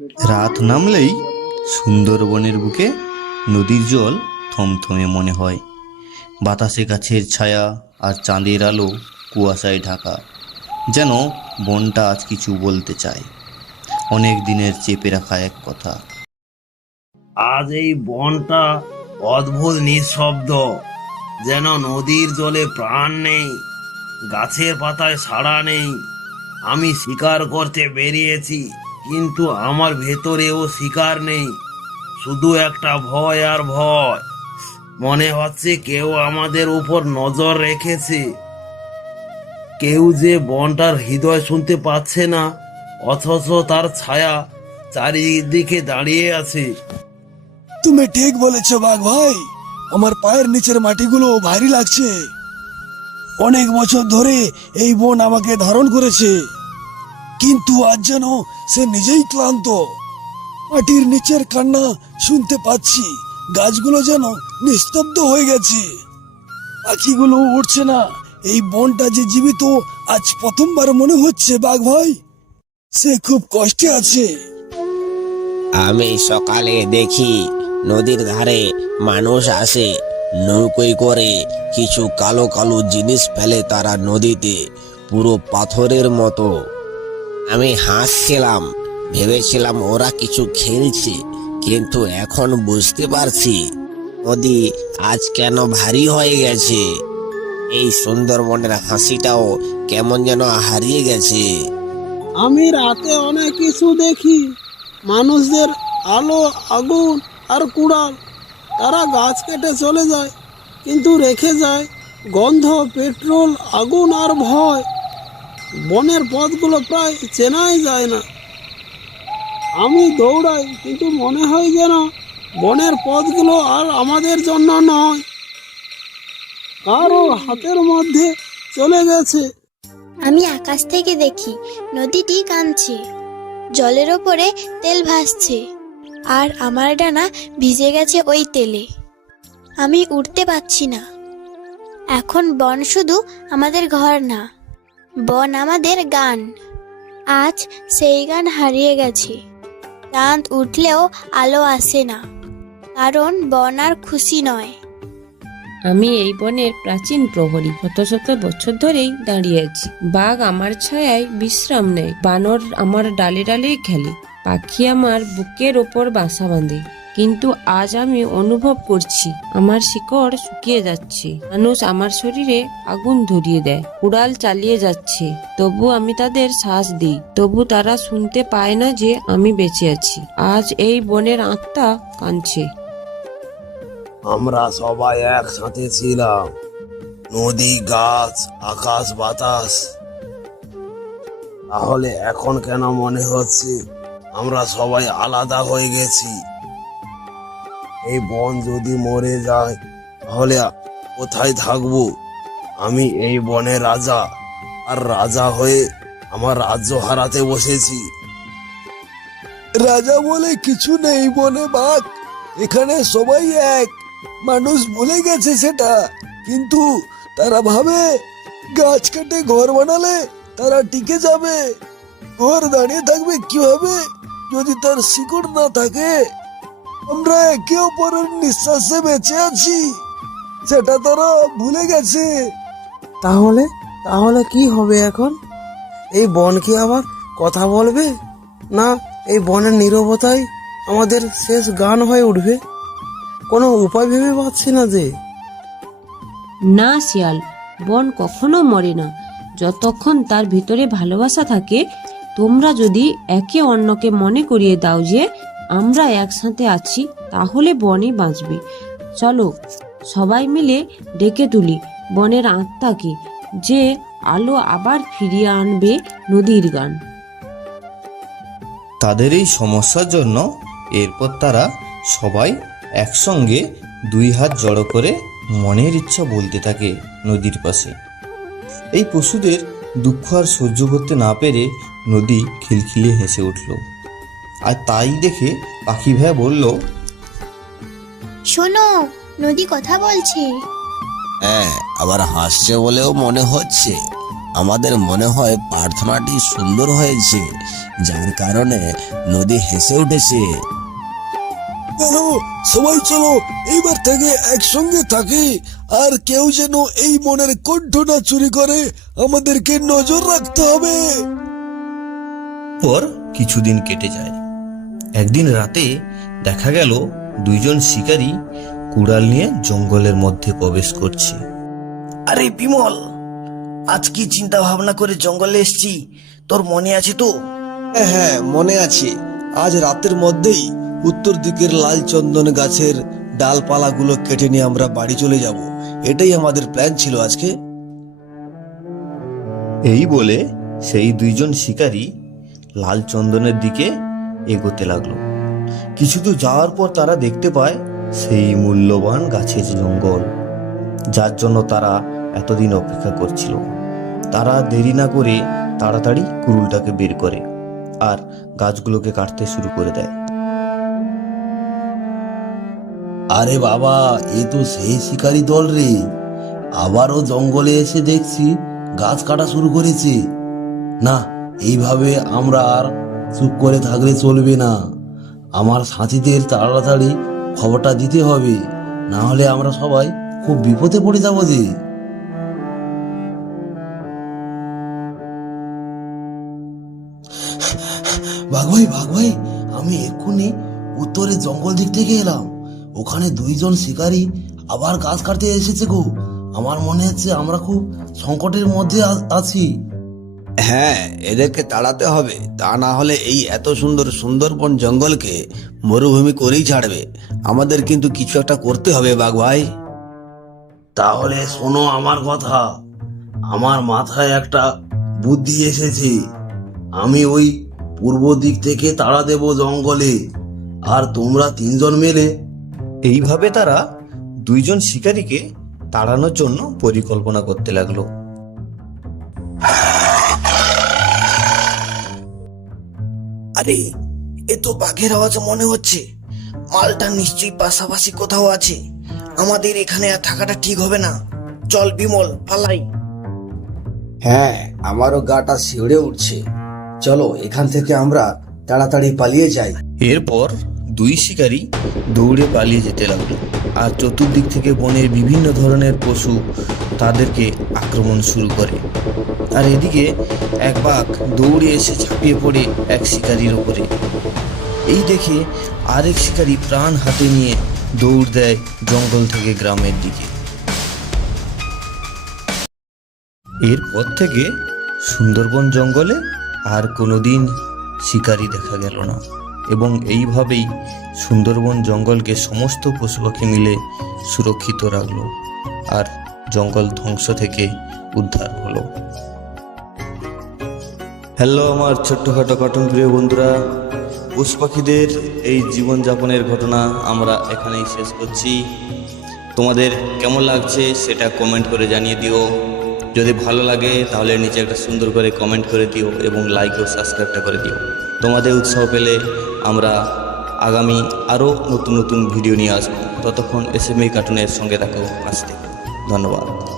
রাত নামলেই সুন্দরবনের বুকে নদীর জল থমথমে মনে হয়। বাতাসে গাছের ছায়া আর চাঁদের আলো কুয়াশায় ঢাকা, যেন বনটা আজ কিছু বলতে চায়। অনেক দিনের চেপে রাখা এক কথা। আজ এই বনটা অদ্ভুত নিঃশব্দ, যেন নদীর জলে প্রাণ নেই, গাছের পাতায় সাড়া নেই। আমি শিকার করতে বেরিয়েছি। কিন্তু আমার ভেতরেও শিকার নেই। শুধু একটা ভয় আর ভয়। মনে হচ্ছে কেউ আমাদের উপর নজর রেখেছে। কেউ যে বনটার হৃদয় শুনতে পাচ্ছে না, অথচ তার ছায়া চারিদিকে দাঁড়িয়ে আছে। তুমি ঠিক বলেছ, বাঘ ভাই। আমার পায়ের নিচের মাটিগুলো ভারী লাগছে। অনেক বছর ধরে এই বন আমাকে ধারণ করেছে। কিন্তু আজ যেন সে নিজেই ক্লান্ত। মাটির নিচের কান্না শুনতে পাচ্ছি। গাছগুলো যেন নিস্তব্ধ হয়ে গেছে। পাখিগুলো উঠছে না। এই বনটা যে জীবিত, আজ প্রথমবার মনে হচ্ছে, বাঘ ভাই। সে খুব কষ্টে আছে। আমি সকালে দেখি নদীর ধারে মানুষ আসে, নৌকোয় করে কিছু কালো কালো জিনিস ফেলে তারা নদীতে, পুরো পাথরের মতো। আমি হাসছিলাম, ভেবেছিলাম ওরা কিছু খেলছে, কিন্তু এখন বুঝতে পারছি নদী আজ কেন ভারী হয়ে গেছে। এই সুন্দরবনের হাসিটাও কেমন যেন হারিয়ে গেছে। আমি রাতে অনেক কিছু দেখি, মানুষদের আলো, আগুন আর কুড়াল। তারা গাছ কেটে চলে যায়, কিন্তু রেখে যায় গন্ধ, পেট্রোল, আগুন আর ভয়। বনের পথগুলো প্রায় চেনাই যায় না। আমি দৌড়াই, কিন্তু মনে হয় যেন বনের পথগুলো আর আমাদের জন্য নয়। কারও হাতের মধ্যে চলে গেছে। আমি আকাশ থেকে দেখি, নদীটি কাঁদছে জলের ওপরে তেল ভাসছে, আর আমার ডানা ভিজে গেছে ওই তেলে। আমি উঠতে পারছি না। এখন বন শুধু আমাদের ঘর না। বন আমাদের গান। আজ সেই গান হারিয়ে গেছে। চাঁদ উঠলেও আলো আসে না, কারণ বন আর খুশি নয়। আমি এই বনের প্রাচীন প্রহরী শত শত বছর ধরেই দাঁড়িয়ে আছি। বাঘ আমার ছায়ায় বিশ্রাম নেয়, বানর আমার ডালে ডালে খেলে, পাখি আমার বুকের ওপর বাসা বাঁধে। কিন্তু আজ আমি অনুভব করছি, আমার শিকড় শুকিয়ে যাচ্ছে। মানুষ আমার শরীরে আগুন ধরিয়ে দেয়, উড়াল চালিয়ে যাচ্ছে। তবু আমি তাদের শ্বাস দিই, তবু তারা শুনতে পায় না যে আমি বেঁচে আছি। আজ এই বনের আত্মা কাঁদছে। আমরা সবাই একসাথে ছিলাম। নদী, গাছ, আকাশ, বাতাস। তাহলে এখন কেন মনে হচ্ছে আমরা সবাই আলাদা হয়ে গেছি? এই বন যদি মরে যায়, তাহলে কোথায় থাকব? আমি এই বনে রাজা, আর রাজা হয়ে আমার রাজ্য হারাতে বসেছি। রাজা বলে কিছু নেই, বনে বাঘ। এখানে সবাই এক। মানুষ ভুলে গেছে সেটা। কিন্তু তারা ভাবে, গাছ কেটে ঘর বানালে তারা টিকে যাবে। ঘর দাঁড়িয়ে থাকবে কীভাবে? যদি তার শিকড় না থাকে আমরা একে অপরের নিঃশ্বাসে বেঁচে আছি। সেটা তারা ভুলে গেছে। তাহলে? তাহলে কি হবে এখন? এই বন কি আবার কথা বলবে? না এই বনের নীরবতাই আমাদের শেষ গান হয়ে উঠবে? কোনো উপায় ভেবে পাচ্ছি না যে। না শিয়াল বন কখনো মরে না। যতক্ষণ তার ভিতরে ভালোবাসা থাকে তোমরা যদি একে অন্যকে মনে করিয়ে দাও যে আমরা একসাথে আছি, তাহলে বনই বাঁচবে। চলো, সবাই মিলে ডেকে তুলি বনের আত্মাকে, যে আলো আবার ফিরিয়ে আনবে নদীর গান। তাদের এই সমস্যার জন্য এরপর তারা সবাই একসঙ্গে দুই হাত জড়ো করে মনের ইচ্ছা বলতে থাকে নদীর পাশে। এই পশুদের দুঃখ আর সহ্য করতে না পেরে নদী খিলখিলিয়ে হেসে উঠল। আর তাই দেখে পাখি ভাইয়া বলল শোনো নদী কথা বলছে। হ্যাঁ আবার হাসছে বলেও মনে হচ্ছে। আমাদের মনে হয় প্রার্থনাটি সুন্দর হয়েছে যার কারণে নদী হেসে উঠেছে। চলো সবাই চলো এইবার থেকে একসঙ্গে থাকি আর কেউ যেন এই মনের কণ্ঠ না চুরি করে আমাদেরকে নজর রাখতে হবে। পর কিছুদিন কেটে যায়। একদিন রাতে দেখা গেল দুইজন শিকারী কুড়াল নিয়ে জঙ্গলের মধ্যে প্রবেশ করছে। আরে বিমল আজ কি চিন্তা ভাবনা করে জঙ্গলে এসছি? তোর মনে আছে তো? হ্যাঁ হ্যাঁ মনে আছে। আজ রাতের মধ্যেই উত্তর দিকের লাল চন্দন গাছের ডালপালাগুলো কেটে নিয়ে আমরা বাড়ি চলে যাব। এটাই আমাদের প্ল্যান ছিল আজকে। এই বলে সেই দুইজন শিকারী লাল চন্দনের দিকে এগোতে লাগল। কিছু দূর যাওয়ার পর তারা দেখতে পায় সেই মূল্যবান গাছের জঙ্গল, যার জন্য তারা এতদিন অপেক্ষা করছিল। তারা দেরি না করে তাড়াতাড়ি কুরুলটাকে বের করে আর গাছগুলোকে কাটতে শুরু করে দেয়। আরে বাবা, এ তো সেই শিকারী দল রে। আবারও জঙ্গলে এসে দেখছি গাছ কাটা শুরু করেছে। না, এইভাবে আমরা আর চুপ করে থাকলে চলবে না। আমার সাথীদের তাড়াতাড়ি খবরটা দিতে হবে, না হলে আমরা সবাই খুব বিপদে পড়ে যাব যে। বাঘ ভাই বাঘ ভাই আমি এক্ষুনি উত্তরে জঙ্গল দিক থেকে এলাম। ওখানে দুইজন শিকারী আবার গাছ কাটতে এসেছে গো। আমার মনে হচ্ছে আমরা খুব সংকটের মধ্যে আছি। হ্যাঁ এদেরকে তাড়াতে হবে। তা না হলে এই এত সুন্দর সুন্দরবন জঙ্গলকে মরুভূমি করেই ছাড়বে। আমাদের কিন্তু কিছু একটা করতে হবে বাঘ ভাই। তাহলে শোনো আমার কথা। আমার মাথায় একটা বুদ্ধি এসেছে। আমি ওই পূর্ব দিক থেকে তাড়া দেব জঙ্গলে। আর তোমরা তিনজন মিলে। এইভাবে তারা দুইজন শিকারীকে তাড়ানোর জন্য পরিকল্পনা করতে লাগল। আরে এ তো বাঘের আওয়াজ মনে হচ্ছে। মালটা নিশ্চয়ই পাশাপাশি কোথাও আছে। আমাদের এখানে আর থাকাটা ঠিক হবে না। চল বিমল পালাই। হ্যাঁ আমারও গাটা শিউড়ে উঠছে। চলো এখান থেকে আমরা তাড়াতাড়ি পালিয়ে যাই। এরপর দুই শিকারী দৌড়ে পালিয়ে যেতে লাগল। আর চতুর্দিক থেকে বনের বিভিন্ন ধরনের পশু তাদেরকে আক্রমণ শুরু করে। আর এদিকে এক বাঘ দৌড়ে এসে ঝাঁপিয়ে পড়ে এক শিকারির ওপরে। এই দেখে আরেক শিকারী প্রাণ হাতে নিয়ে দৌড় দেয় জঙ্গল থেকে গ্রামের দিকে। এরপর থেকে সুন্দরবন জঙ্গলে আর কোনোদিন শিকারী দেখা গেল না। এবং এইভাবেই সুন্দরবন জঙ্গলকে সমস্ত পশু পাখি মিলে সুরক্ষিত রাখল আর জঙ্গল ধ্বংস থেকে উদ্ধার হলো। হ্যালো আমার ছোট্টখাটো কার্টুন প্রিয় বন্ধুরা পশু পাখিদের এই জীবনযাপনের ঘটনা আমরা এখানেই শেষ করছি। তোমাদের কেমন লাগছে সেটা কমেন্ট করে জানিয়ে দিও। যদি ভালো লাগে তাহলে নিচে একটা সুন্দর করে কমেন্ট করে দিও এবং লাইক ও সাবস্ক্রাইবটা করে দিও। তোমাদের উৎসাহ পেলে আমরা আগামী আরও নতুন নতুন ভিডিও নিয়ে আসব। ততক্ষণ এস এম কার্টুনের সঙ্গে থাকো পাশে ধন্যবাদ।